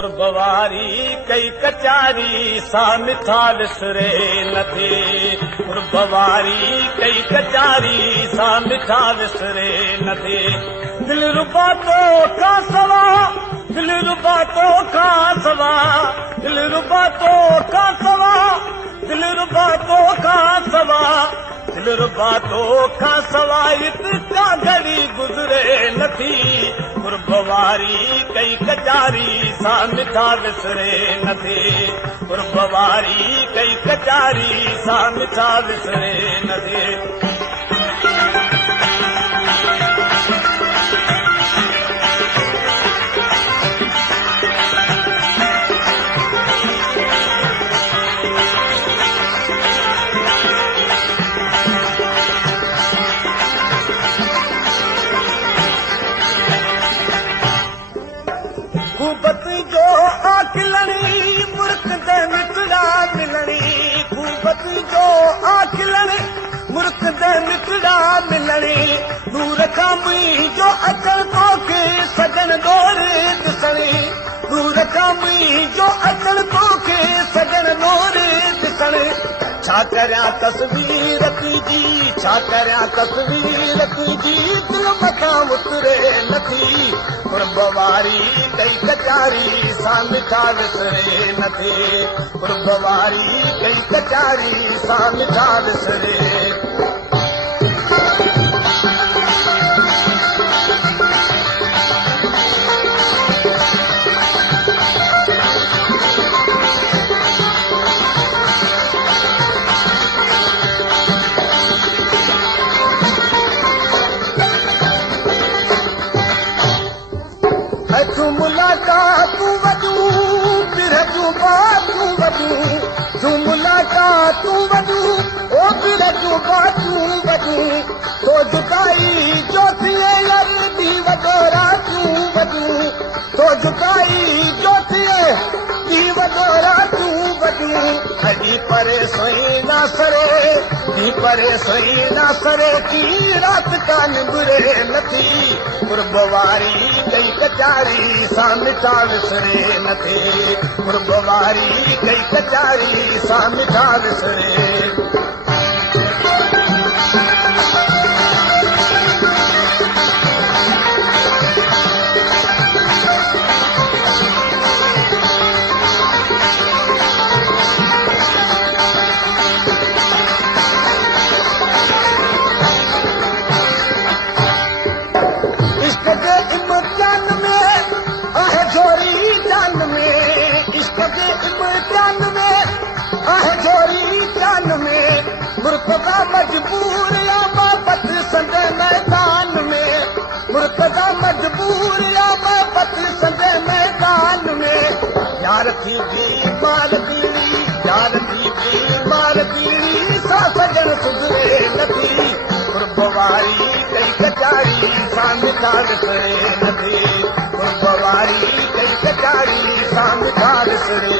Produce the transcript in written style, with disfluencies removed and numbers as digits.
قرب واري कई कचारी सा मिठा विसरे नथी قرب واري कई कचारी सा मिठा विसरे नथी दिल रुबा तो का सवा दिल रुबा तो का सवा दिल रुबा तो का सवा दिल रुबा तो का सवा दिल रुबा तो का सवा इतका घड़ी गुजरे नथी قرب واري कई कचारी सा मिठा विसरे नथी قرب واري कई कचारी सा मिठा विसरे नथी जो आखिलणी मुर्ख दे मिठड़ा मिलणी खूबत जो आखिलणी मुर्ख दे मिठड़ा मिलणी दूर खां मुंहिंजो अचण तोखे सजन दौर ॾिसणी दूर खां मुंहिंजो अचण तोखे सजन दौर ॾिसणी छा करियां तस्वीर तुंहिंजी छा करियां तस्वीर तुंहिंजी दिल मथां उतरे नथी قرب واري कई कचारी सा मिठा विसरे नथी قرب واري कई कचारी सा मिठा विसरे मुलाकातूं वॾूं पिर जूं बातूं वॾूं तूं मुलाकातूं वॾूं ओ पिर जूं बातूं वॾूं तो जुदाई जो थिए ॾी वॾो रातूं वॾूं तो जुदाई जो थिए ॾी वॾो रातूं वॾूं अॼु परे सोई ना सरे ॾी परे सोई ना सरे की राति का निबरे नथी قرب واري कई कचारी सा मिठा विसरे नथी قرب واري कई कचारी सा मिठा विसरे मुर्तज़ा मजबूर या मोहब्बत संदे मैदान में मुर्तज़ा मजबूर या मोहब्बत संदे मैदान में यार थी बीमार पीड़ी यार थी बीमार पीड़ी सा सजन सुधरे नथी قرب واري कई कचारी सा मिठा विसरे नथी قرب واري कई कचारी सा मिठा विसरे